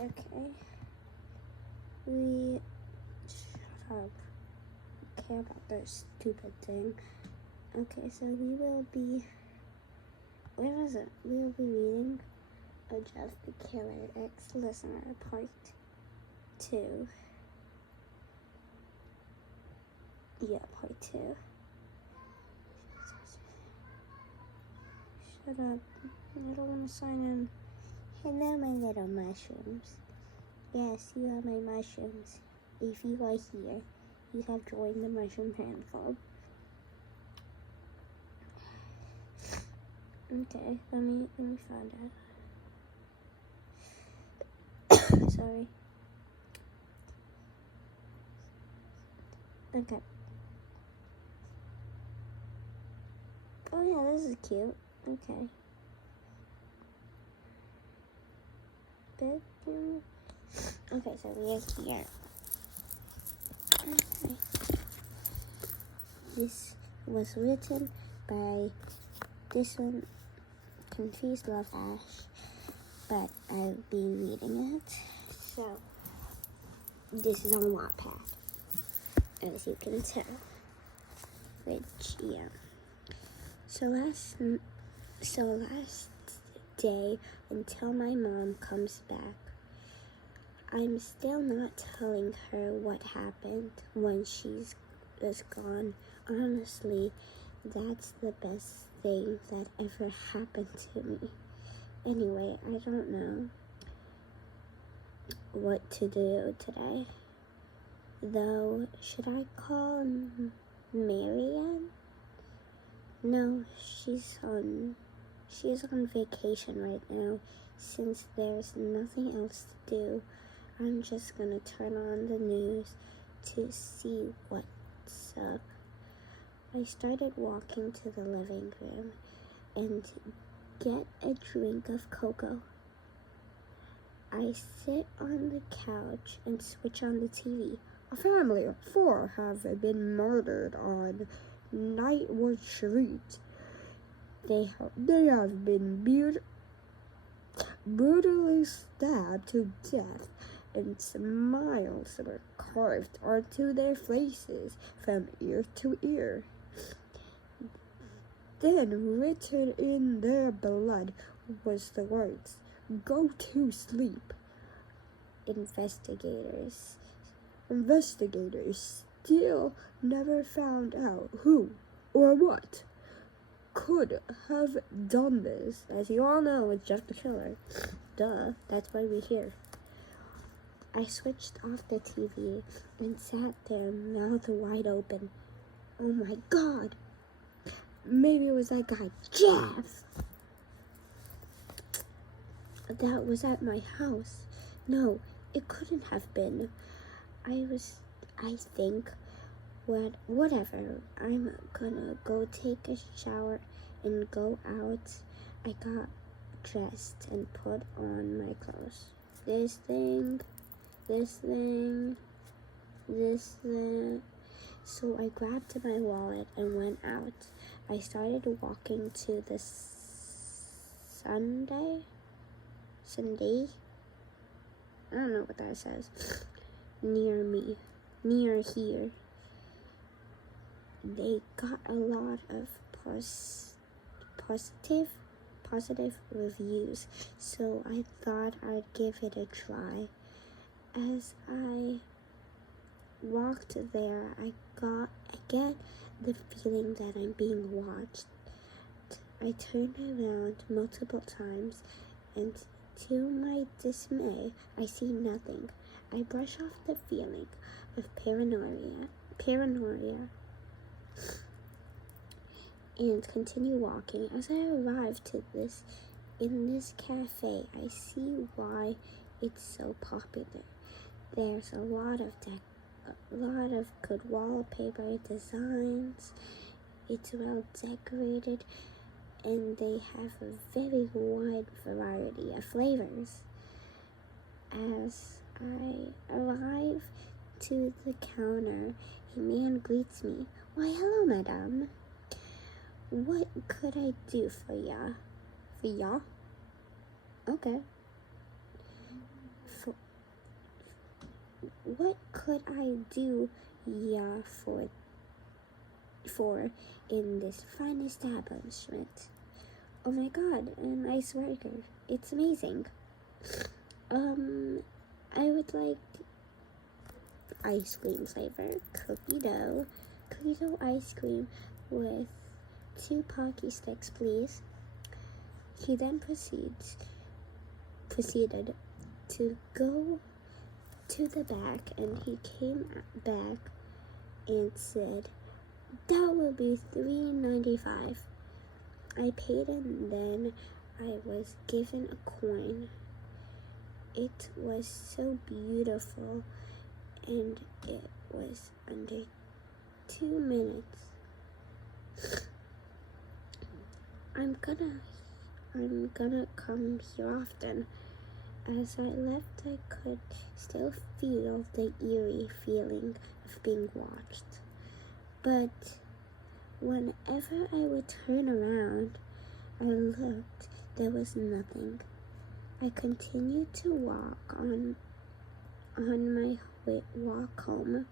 Okay. Shut up. I care about this stupid thing. Okay, so we will be reading Jeff the Killer ex-listener part 2. Yeah, part 2. Shut up. I don't want to sign in. Hello, my little mushrooms. Yes, you are my mushrooms. If you are here, you have joined the Mushroom Fan Club. Okay, let me find out. Sorry. Okay. Oh yeah, this is cute. Okay. Bedroom. Okay, so we are here. Okay. This was written by this one, Confused Love Ash, but I'll be reading it. So, this is on Wattpad, as you can tell. Which, yeah. So last day, until my mom comes back, I'm still not telling her what happened when she's gone. Honestly, that's the best thing that ever happened to me. Anyway, I don't know what to do today. Though, should I call Marianne? No, she's on vacation right now. Since there's nothing else to do, I'm just gonna turn on the news to see what's up. I started walking to the living room and get a drink of cocoa. I sit on the couch and switch on the TV. A family of 4 have been murdered on Knightwood Street. They have been brutally stabbed to death, and smiles were carved onto their faces from ear to ear. Then written in their blood was the words, "Go to sleep." Investigators still never found out who or what could have done this. As you all know, it's Jeff the Killer. Duh, that's why we're here. I switched off the TV and sat there, mouth wide open. Oh my God! Maybe it was that guy, Jeff! That was at my house. No, it couldn't have been. I think, whatever. I'm gonna go take a shower and go out. I got dressed and put on my clothes. This thing. So I grabbed my wallet and went out. I started walking to the Sunday? I don't know what that says. Near here. They got a lot of positive reviews, so I thought I'd give it a try. As I walked there, I get the feeling that I'm being watched. I turned around multiple times, and to my dismay, I see nothing. I brush off the feeling of paranoia, and continue walking. As I arrive in this cafe, I see why it's so popular. There's a lot of good wallpaper designs. It's well decorated, and they have a very wide variety of flavors. As I arrive to the counter, a man greets me. "Why, hello, madam. What could I do for ya?" "For ya?" "Okay." what could I do for in this fine establishment? Oh my god, an ice burger. It's amazing. I would like ice cream flavor, cookie dough ice cream with 2 Pocky Sticks, please. He then proceeded to go to the back, and he came back and said, "That will be $3.95. I paid, and then I was given a coin. It was so beautiful, and it was under 2 minutes. I'm gonna come here often." As I left, I could still feel the eerie feeling of being watched. But whenever I would turn around, I looked, there was nothing. I continued to walk on my walk home.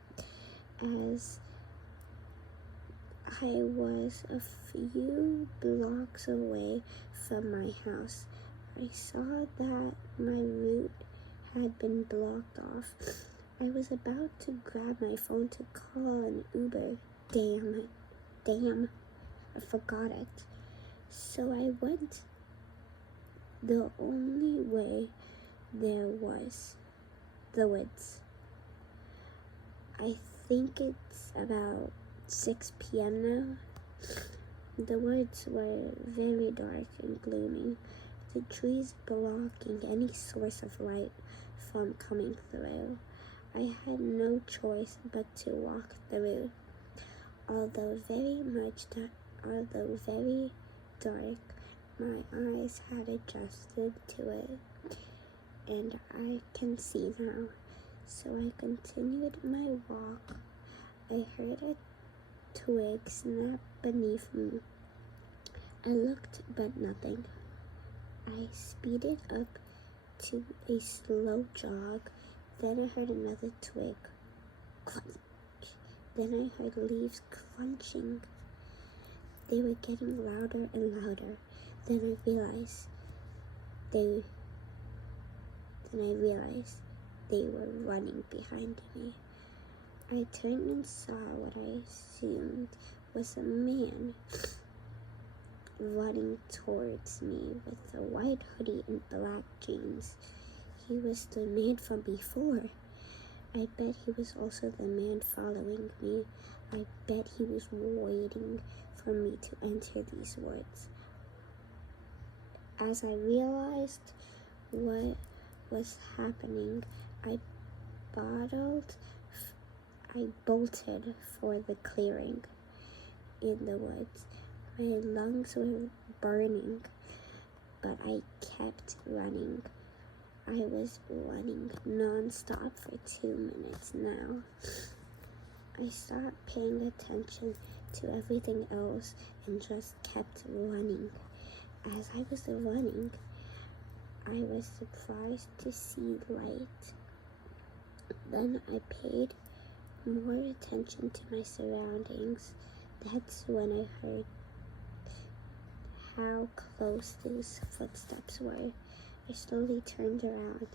As I was a few blocks away from my house, I saw that my route had been blocked off. I was about to grab my phone to call an Uber. Damn, I forgot it. So I went the only way there was, the woods. I think it's about 6 p.m. now. The woods were very dark and gloomy, the trees blocking any source of light from coming through. I had no choice but to walk through. Although very dark, my eyes had adjusted to it, and I can see now. So I continued my walk. I heard a twig snap beneath me. I looked, but nothing. I speeded up to a slow jog. Then I heard another twig crunch. Then I heard leaves crunching. They were getting louder and louder. Then I realized they were running behind me. I turned and saw what I assumed was a man running towards me with a white hoodie and black jeans. He was the man from before. I bet he was also the man following me. I bet he was waiting for me to enter these woods. As I realized what was happening, I bolted for the clearing in the woods. My lungs were burning, but I kept running. I was running non-stop for 2 minutes now. I stopped paying attention to everything else and just kept running. As I was running, I was surprised to see light. Then I paid more attention to my surroundings. That's when I heard how close those footsteps were. I slowly turned around,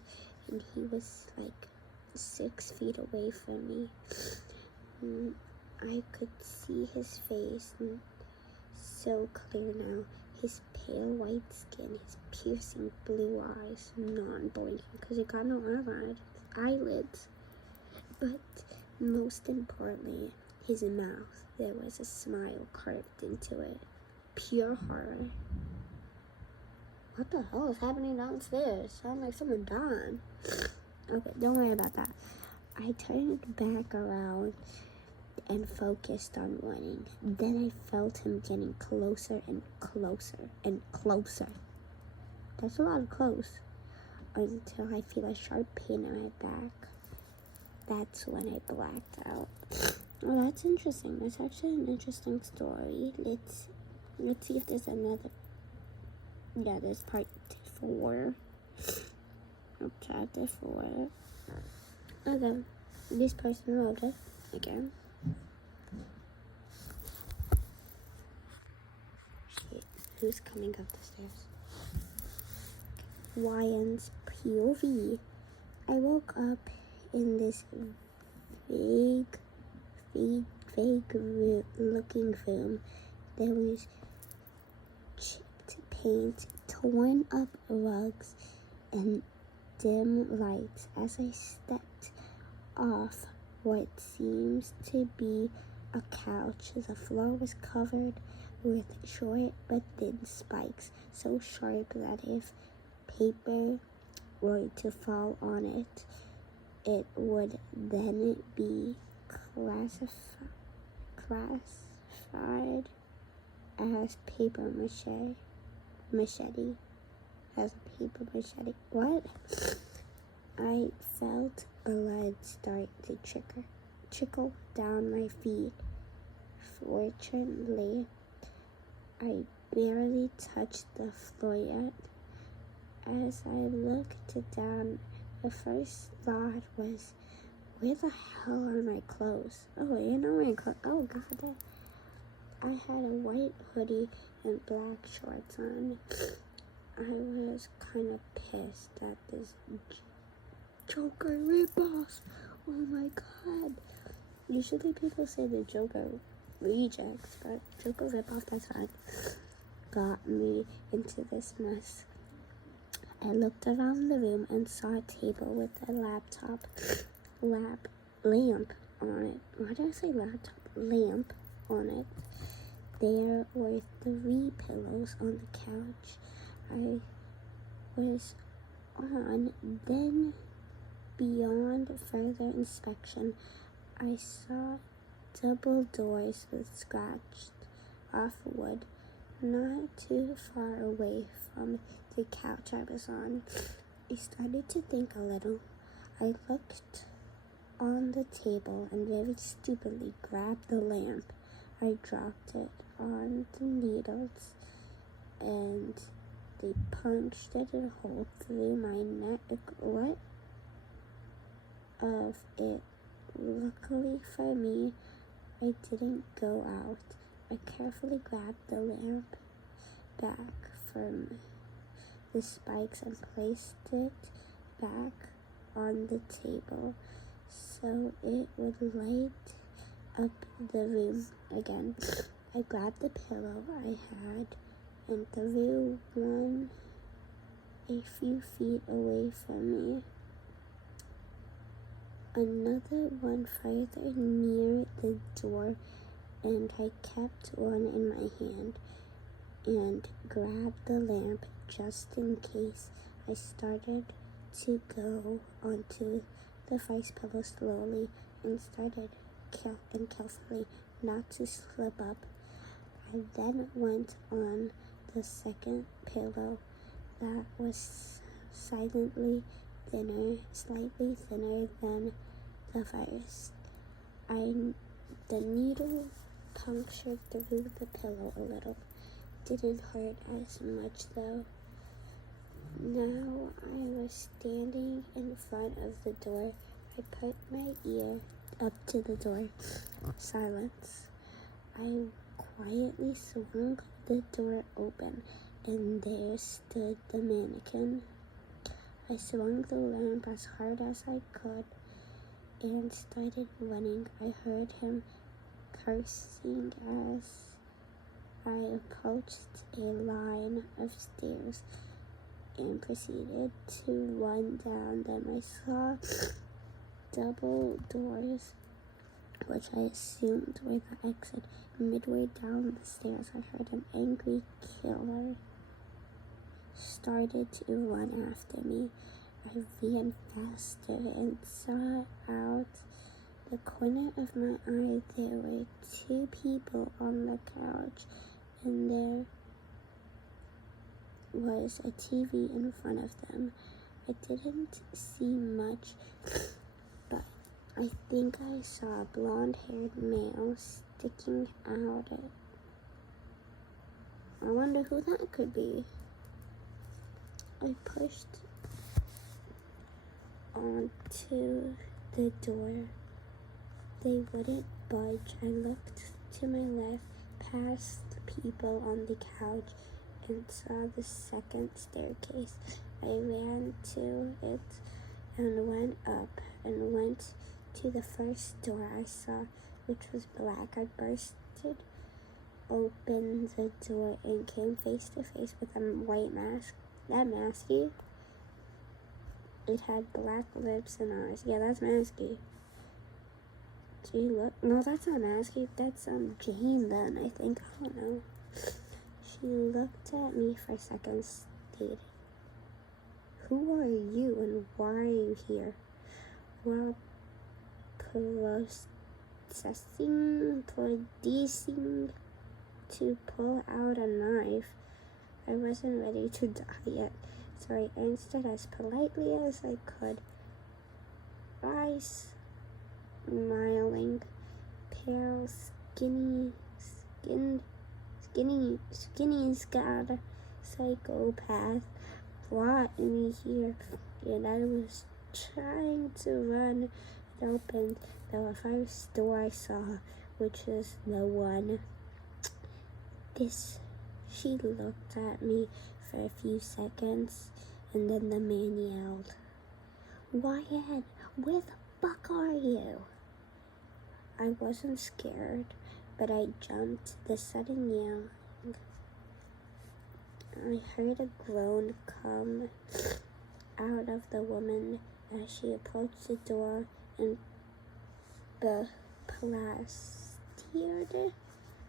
and he was like 6 feet away from me. I could see his face so clear now. His pale white skin, his piercing blue eyes, non-blinking because it got no eyelids. But most importantly, his mouth, there was a smile carved into it. Pure horror. What the hell is happening downstairs? Sound like someone died. Okay, don't worry about that. I turned back around and focused on running. Then I felt him getting closer and closer and closer. That's a lot of close. Until I feel a sharp pain in my back. That's when I blacked out. Well, that's interesting. That's actually an interesting story. Let's see if there's another. Yeah, there's part 4. Chapter 4. Okay. This person wrote it again. Shit, who's coming up the stairs? Ryan's POV. I woke up in this vague looking room. There was chipped paint, torn up rugs, and dim lights as I stepped off what seems to be a couch. The floor was covered with short but thin spikes, so sharp that if paper were to fall on it, it would then be classified as paper machete. As a paper machete. What? I felt blood start to trickle down my feet. Fortunately, I barely touched the floor yet. As I looked down, the first thought was, where the hell are my clothes? Oh, you know my clothes. Oh, God. I had a white hoodie and black shorts on. I was kind of pissed at this Joker ripoff. Oh my God. Usually people say the Joker rejects, but Joker ripoff, that's fine. Got me into this mess. I looked around the room and saw a table with a lamp on it. Why did I say laptop? Lamp on it. There were 3 pillows on the couch I was on. Then, beyond further inspection, I saw double doors with scratched off wood, not too far away from the couch I was on. I started to think a little. I looked on the table and very stupidly grabbed the lamp. I dropped it on the needles and they punched it a hole through my neck. What of it? Luckily for me, I didn't go out. I carefully grabbed the lamp back from the spikes and placed it back on the table so it would light up the room again. I grabbed the pillow I had and threw one a few feet away from me. Another one farther near the door, and I kept one in my hand and grabbed the lamp just in case. I started to go onto the first pillow slowly and started carefully not to slip up. I then went on the second pillow that was slightly thinner than the first. The needle punctured through the pillow a little. Didn't hurt as much though. Now I was standing in front of the door. I put my ear up to the door. Silence. I quietly swung the door open, and there stood the mannequin. I swung the lamp as hard as I could and started running. I heard him cursing as I approached a line of stairs and proceeded to run down them. I saw double doors, which I assumed were the exit. Midway down the stairs, I heard an angry killer started to run after me. I ran faster and saw out the corner of my eye there were 2 people on the couch, and there was a TV in front of them. I didn't see much, but I think I saw a blonde-haired male sticking out. I wonder who that could be. I pushed onto the door. They wouldn't budge. I looked to my left, past the people on the couch, and saw the second staircase. I ran to it and went up and went to the first door I saw, which was black. I bursted open the door and came face to face with a white mask. That Masky? It had black lips and eyes. Yeah, that's Masky. She looked. No, that's not Masky. That's Jane then, I think. I don't know. She looked at me for a second, stated, "Who are you and why are you here?" While proceeding to pull out a knife, I wasn't ready to die yet, so I answered as politely as I could. "I smiling, pale, skinny-skinned psychopath brought me here, and I was trying to run. It opened the first door I saw, which is the one. She looked at me for a few seconds, and then the man yelled, "Wyatt, where the fuck are you?" I wasn't scared, but I jumped. The sudden yell. I heard a groan come out of the woman as she approached the door, and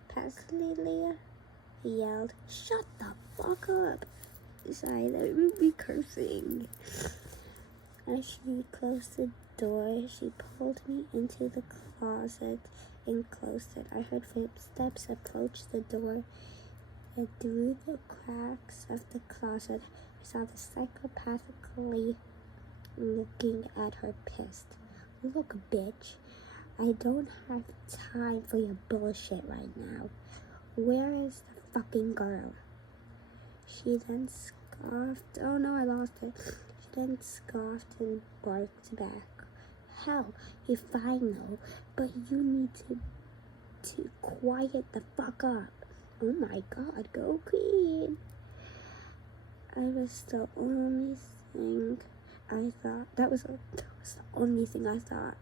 Plastilia yelled, "Shut the fuck up!" Sorry, that would be cursing. As she closed the door, she pulled me into the closet and closed it. I heard footsteps approach the door, and through the cracks of the closet, I saw the psychopathically looking at her pissed. "Look, bitch, I don't have time for your bullshit right now. Where is the fucking girl?" She then scoffed. Oh no, I lost it. She then scoffed and barked back. "Hell, you're fine though, but you need to quiet the fuck up." Oh my god, go Queen. I was the only thing I thought. That was the only thing I thought.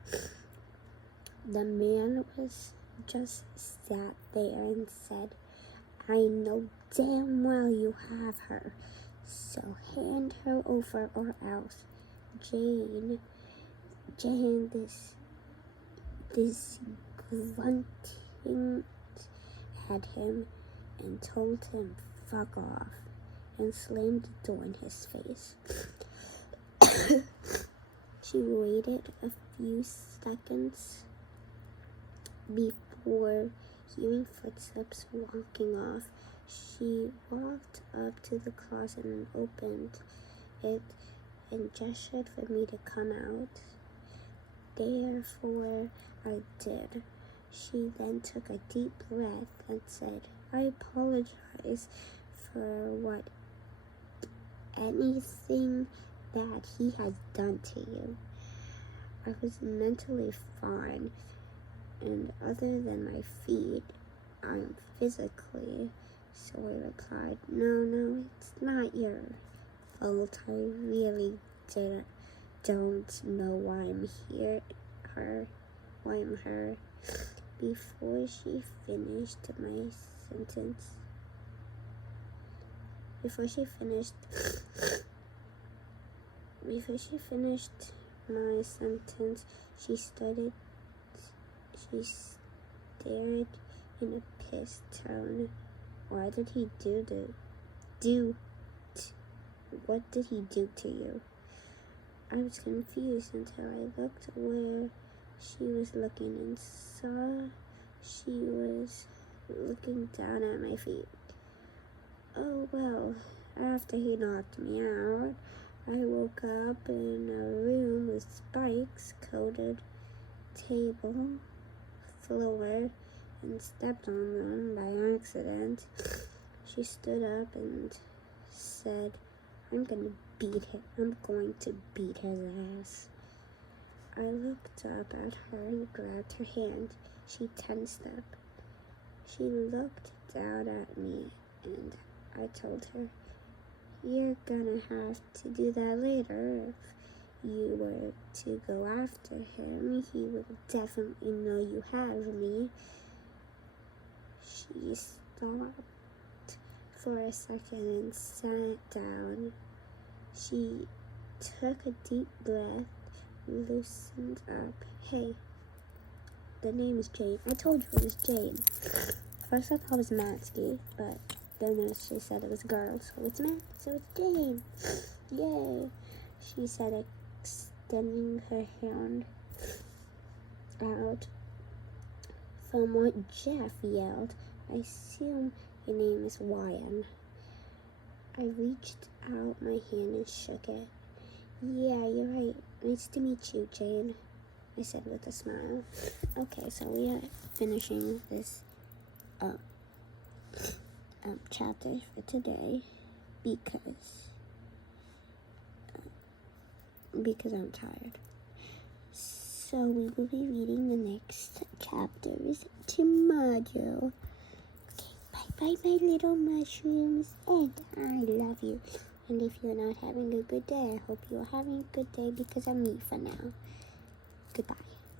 The man was just sat there and said, "I know damn well you have her, so hand her over or else." Jane, this grunting at him and told him fuck off and slammed the door in his face. She waited a few seconds before hearing footsteps walking off. She walked up to the closet and opened it and gestured for me to come out. Therefore, I did. She then took a deep breath and said, "I apologize for anything that he has done to you." I was mentally fine, and other than my feet, I'm physically. So I replied, No, it's not your fault. I really don't know why I'm here. Why I'm her." Before she finished my sentence, she stared in a pissed tone. What did he do to you?" I was confused until I looked where she was looking and saw she was looking down at my feet. "Oh, well, after he knocked me out, I woke up in a room with spikes, coated table, floor, and stepped on them by accident." She stood up and said, I'm going to beat his ass." I looked up at her and grabbed her hand. She tensed up. She looked down at me, and I told her, "You're gonna have to do that later. If you were to go after him, he would definitely know you have me." She stopped for a second and sat down. She took a deep breath, loosened up. "Hey, the name is Jane. I told you it was Jane." First I thought it was Matsky, but then she said it was a girl, so it's Jane. Yay, she said, extending her hand out. From what Jeff yelled, "I assume your name is Ryan." I reached out my hand and shook it. "Yeah, you're right. Nice to meet you, Jane," I said with a smile. Okay, so we are finishing this chapter for today because I'm tired. So we will be reading the next chapters tomorrow. Okay, bye my little mushrooms, and I love you. And if you're not having a good day, I hope you're having a good day because of me for now. Goodbye.